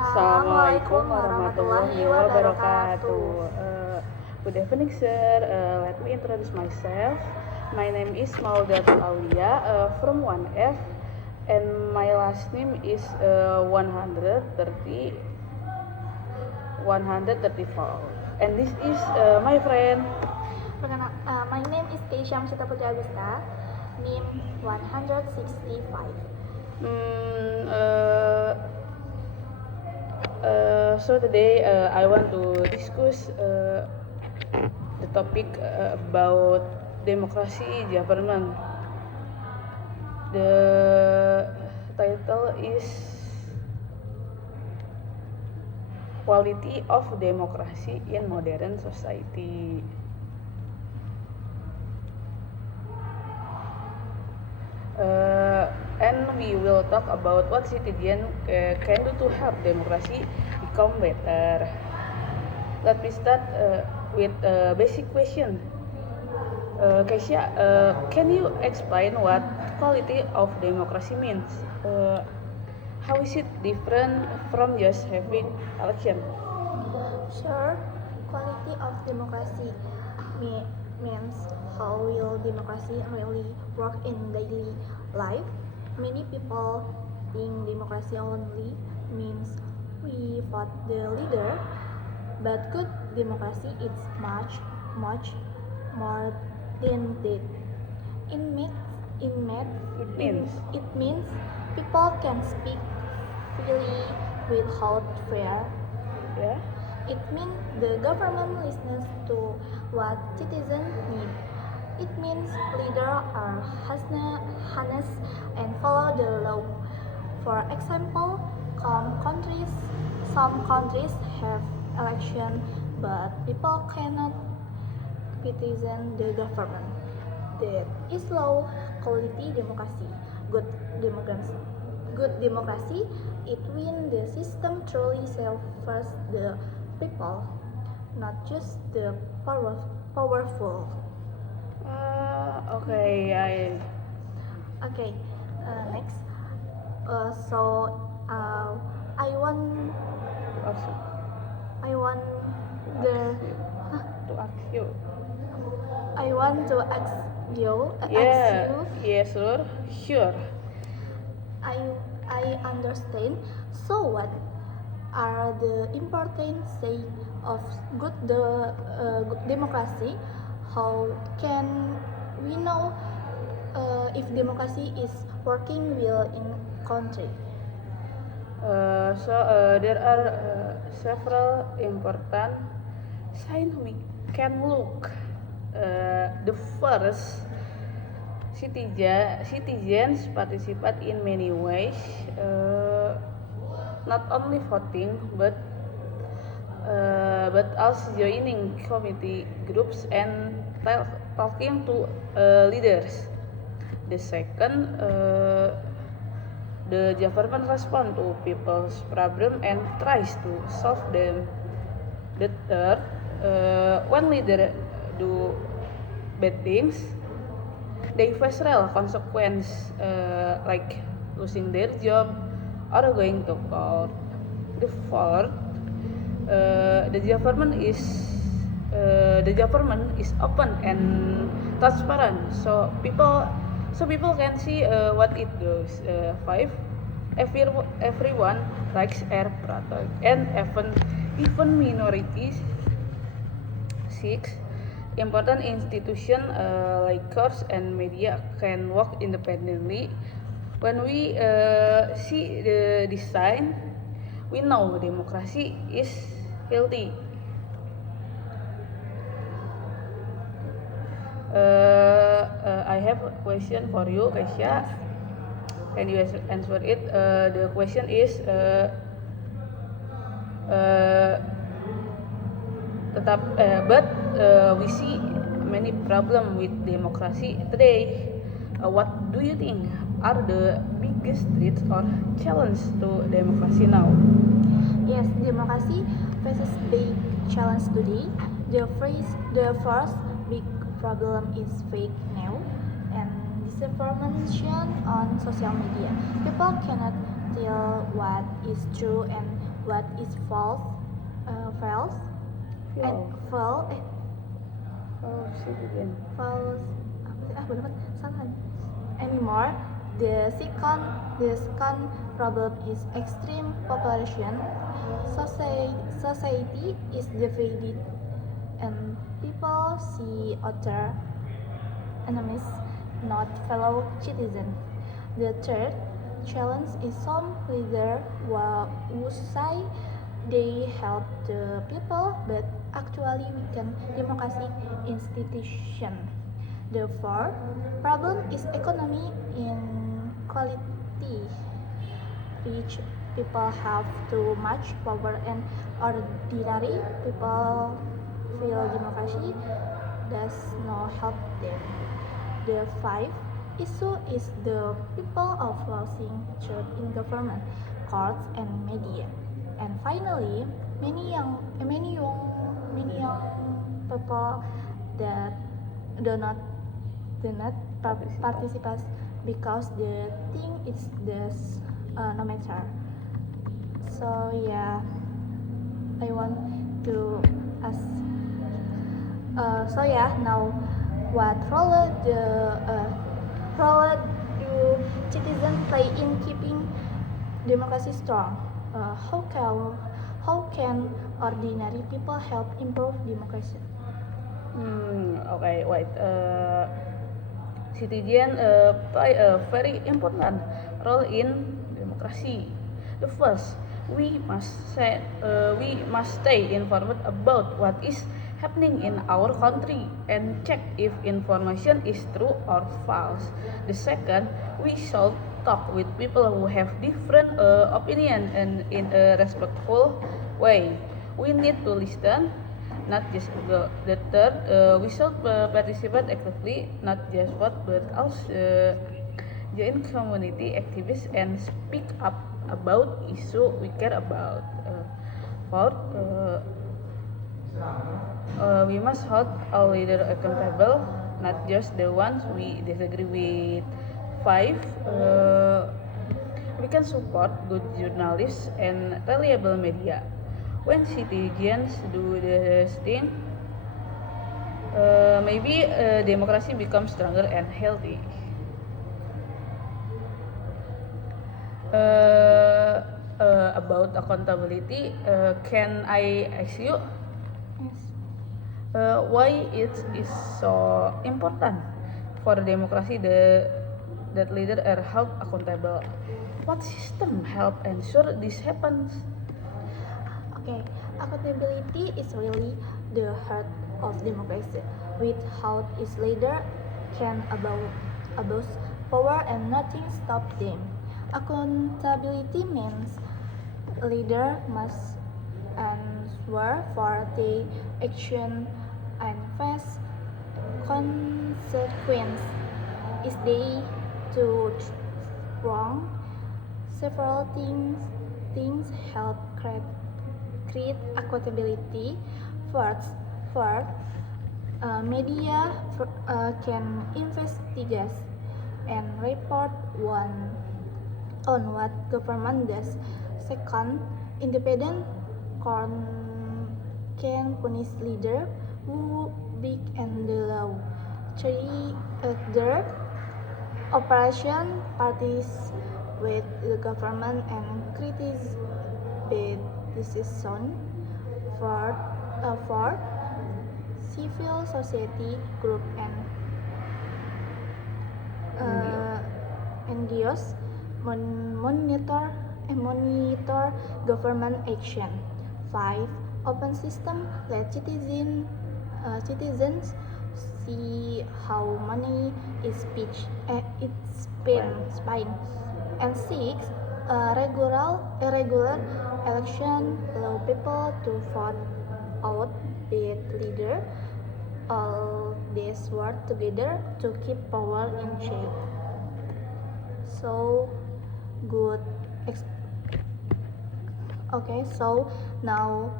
Assalamualaikum warahmatullahi wabarakatuh. Good evening, sir. Let me introduce myself. My name is Maudatul Aulia from 1F, and my last name is 134. And this is my friend. My name is Keisha Amsita Putri Agusta, NIM 165. So today I want to discuss the topic about democracy government. The title is Quality of Democracy in Modern Society. And we will talk about what citizens can do to help democracy become better. Let me start with a basic question. Keisha, can you explain what quality of democracy means? How is it different from just having election? Sure, quality of democracy means how will democracy really work in daily life. Many people think democracy only means we vote the leader, but good democracy is much more than that. It means people can speak freely without fear. Yeah. It means the government listens to what citizens need. It means leaders are honest and follow the law. For example, some countries have election, but people cannot criticize the government. That is low quality democracy. Good democracy. Good democracy, it when the system truly serves the people, not just the powerful. Okay. Okay, next. I want Also I want the to ask you. I want to ask you. Sure. I understand. So what are the important signs of good democracy? How can we know if democracy is working well in country? There are several important signs we can look. The first, citizens participate in many ways, not only voting but also joining committee groups and talking to leaders. The second, the government responds to people's problem and tries to solve them. The third, when leaders do bad things, they face real consequences like losing their job or going to court. The fourth, the government is open and transparent, so people can see what it does. Five, everyone likes air product and even minorities. Six, important institutions like courts and media can work independently. When we see the design, we know democracy is healthy. I have a question for you, Keisha. Can you answer it? The question is, we see many problems with democracy today. What do you think are the biggest threats or challenges to democracy now? Yes, democracy faces big challenge today. The first big problem is fake news and disinformation on social media. People cannot tell what is true and what is false, false, and Fuel. false, Oh, citizen. false, apa sih? Bener salah. Anymore. The second problem is extreme population. Society is divided, and people see other enemies, not fellow citizens. The third challenge is some leaders who say they help the people but actually weaken democracy institution. The fourth problem is economic inequality. Rich people have too much power and ordinary people feel democracy does not help them. The fifth issue is the people of losing trust in government, courts, and media. And finally, many young people that do not participate because they think it's this no matter. So yeah, I want to ask. Now what role do citizens play in keeping democracy strong? How can ordinary people help improve democracy? Okay, wait. Citizen play a very important role in democracy. The first, we must stay informed about what is happening in our country and check if information is true or false. The second, we should talk with people who have different opinion and in a respectful way. We need to listen, not just go. The third, we should participate actively, not just vote, but also join community activists and speak up about issue we care about. Fourth, we must hold our leader accountable, not just the ones we disagree with. Five, we can support good journalists and reliable media. When citizens do this thing, maybe democracy becomes stronger and healthy. About accountability, can I ask you Yes. why it is so important for democracy that leaders are held accountable? What system help ensure this happens? Okay, accountability is really the heart of democracy. Without its leader can abuse power and nothing stop them. Accountability means leader must answer for their action and face consequence. Is they do wrong? Several things help create accountability. First, media can investigate and report on what government does. Second, independent court can punish leaders who break the law. Third, operation parties with the government and criticize bad decision. Fourth, civil society group and NGOs monitor government action. 5. Open system let citizens see how money is spent. And 6. Regular election allow people to vote out bad leader. All these work together to keep power in check. So good. Okay, so now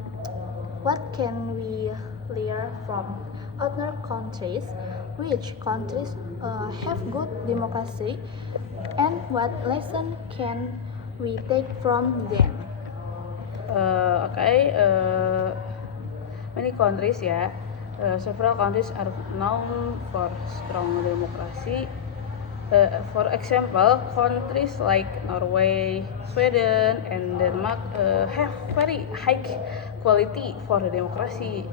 what can we learn from other countries? Which countries have good democracy, and what lesson can we take from them? Many countries several countries are known for strong democracy. For example, countries like Norway, Sweden, and Denmark have very high quality for democracy.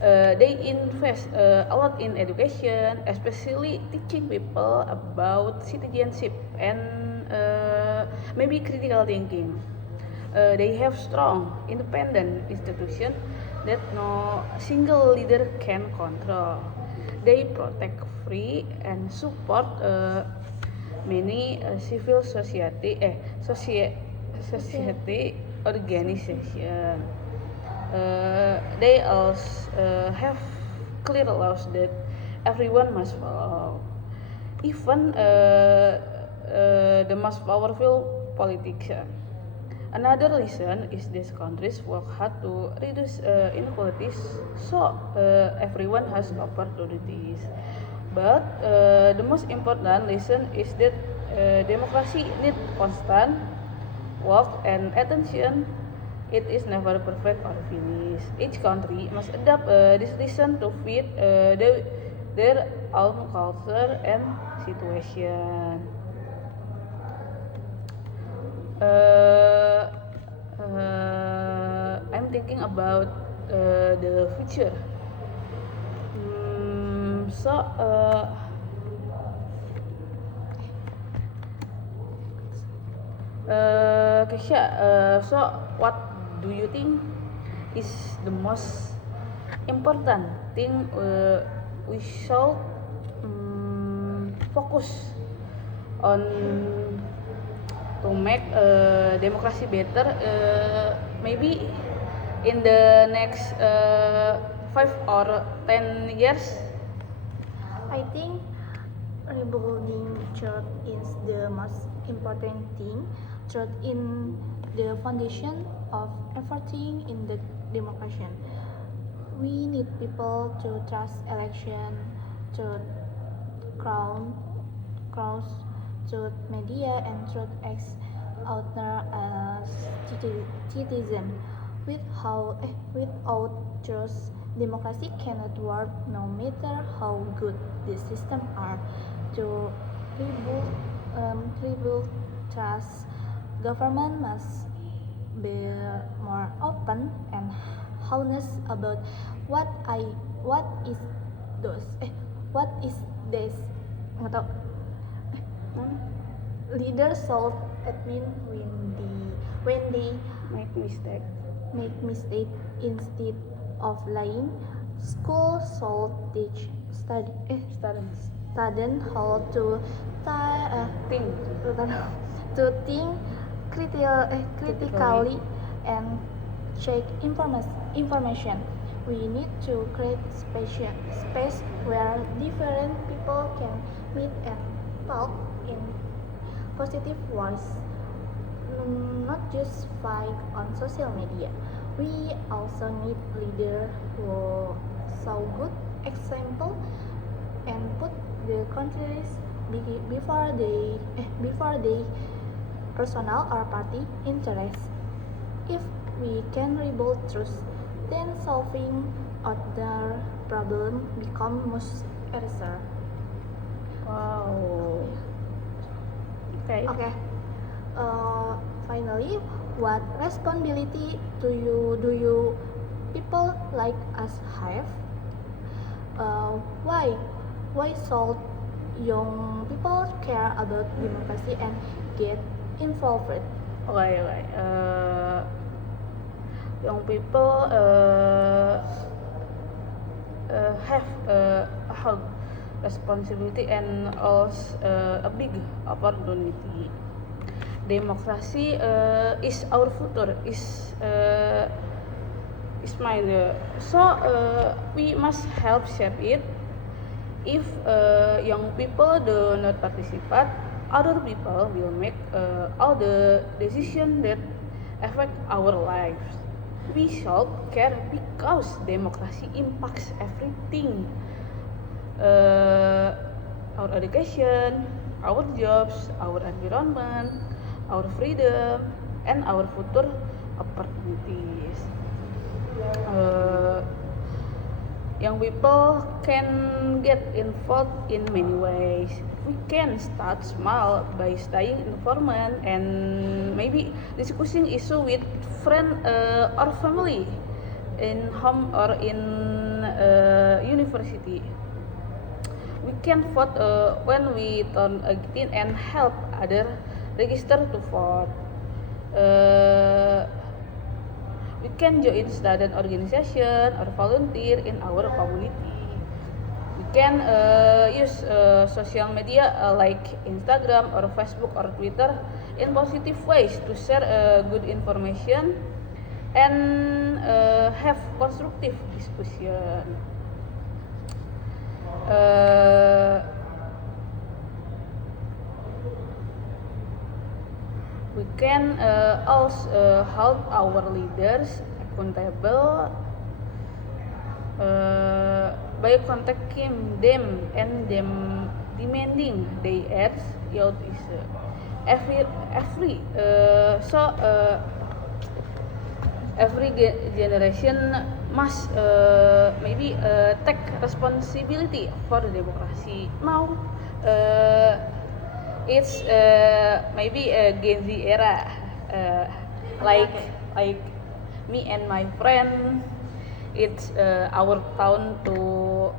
They invest a lot in education, especially teaching people about citizenship and maybe critical thinking. They have strong, independent institutions that no single leader can control. They protect free and support many society organization. They also have clear laws that everyone must follow, even the most powerful politician. Another reason is these countries work hard to reduce inequalities, so everyone has opportunities. But the most important reason is that democracy needs constant work and attention. It is never perfect or finished. Each country must adapt this reason to fit their own culture and situation. uh, I'm thinking about the future. Hmm, so, Kesha, so what do you think is the most important thing we should focus on to make democracy better, maybe in the next 5 or 10 years? I think rebuilding trust is the most important thing. Trust in the foundation of everything in the democracy. We need people to trust election, to crown, crowds, to media, and to ex outer as citizen. Without trust, democracy cannot work no matter how good the system are. To rebuild trust, government must be more open and honest about what I what is those what is this nggak tahu. Hmm? Leaders should admit when they Make mistake. make mistake instead of lying. School should teach students how to Think. to think critically and check information. We need to create space where different people can meet and talk in positive ways, not just fight on social media. We also need leaders who show good example and put the countries before they personal or party interests. If we can rebuild trust, then solving other problem become much easier. Wow. Okay. Okay. Finally, what responsibility do you people like us have? Why should young people care about democracy and get involved? Okay. Young people have a hug responsibility and also a big opportunity. Democracy is our future, is mine. So we must help shape it. If young people do not participate, other people will make all the decisions that affect our lives. We should care because democracy impacts everything. Our education, our jobs, our environment, our freedom, and our future opportunities. Young people can get involved in many ways. We can start small by staying informed and maybe discussing issue with friend or family in home or in university. We can vote when we turn 18 and help other register to vote. Uh, we can join student organization or volunteer in our community. We can use social media like Instagram or Facebook or Twitter in positive ways to share good information and have constructive discussion. Uh, we can also hold our leaders accountable by contacting them and them demanding they act youth is every generation must maybe take responsibility for the democracy. Now it's maybe a Gen Z era, like like me and my friend. It's our town to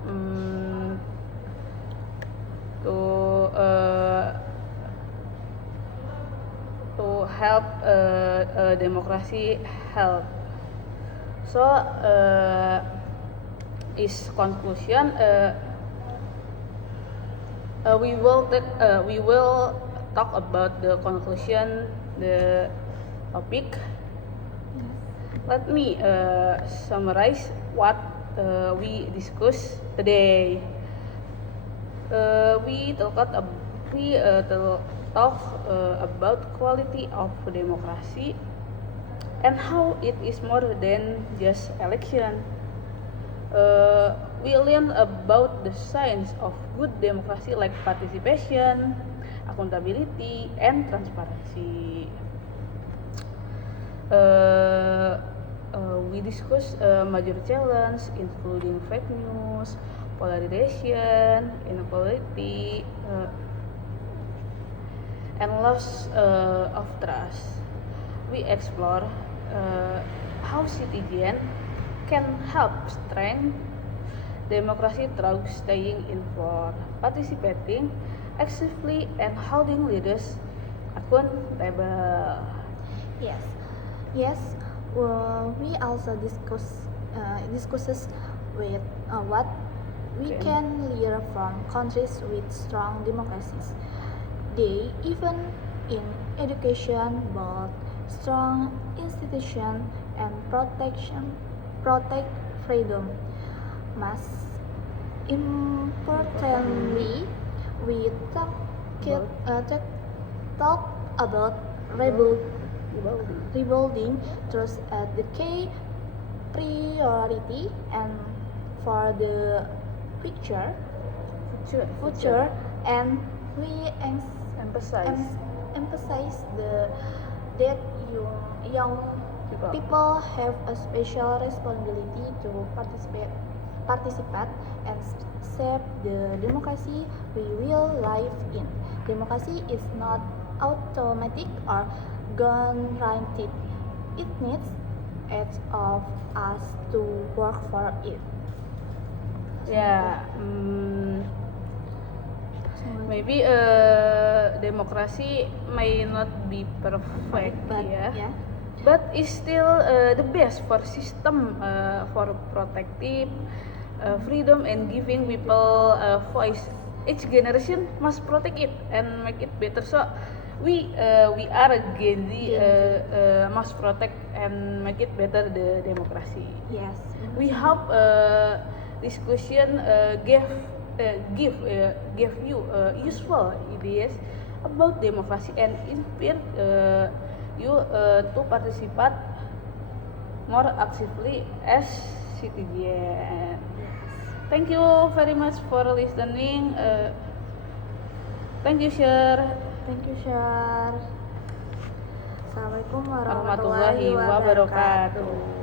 to help democracy help. So is conclusion we will talk about the conclusion the topic. Let me summarize what we discussed today. We talked about quality of democracy and how it is more than just election. We learned about the science of good democracy like participation, accountability, and transparency. We discussed major challenges including fake news, polarization, inequality, and loss of trust. We explore how citizens can help strengthen democracy through staying informed, participating actively, and holding leaders accountable. Yes, yes. We also discusses with what we Okay. can learn from countries with strong democracies. They even in education both strong institution and protect freedom. Most importantly, we talk about rebuilding trust as the key priority and for the future future and we Emphasize emphasize that young people have a special responsibility to participate and shape the democracy we will live in. Democracy is not automatic or guaranteed. It needs each of us to work for it. ya. Maybe democracy may not be perfect, But yeah. But it's still the best for system for protecting freedom and giving people a voice. Each generation must protect it and make it better. So we are a Gen Z must protect and make it better the democracy. Yes. We hope discussion give you useful ideas about democracy and inspire you to participate more actively as citizen. Thank you very much for listening. Thank you, Sher. Thank you, Shar. Assalamualaikum warahmatullahi wabarakatuh.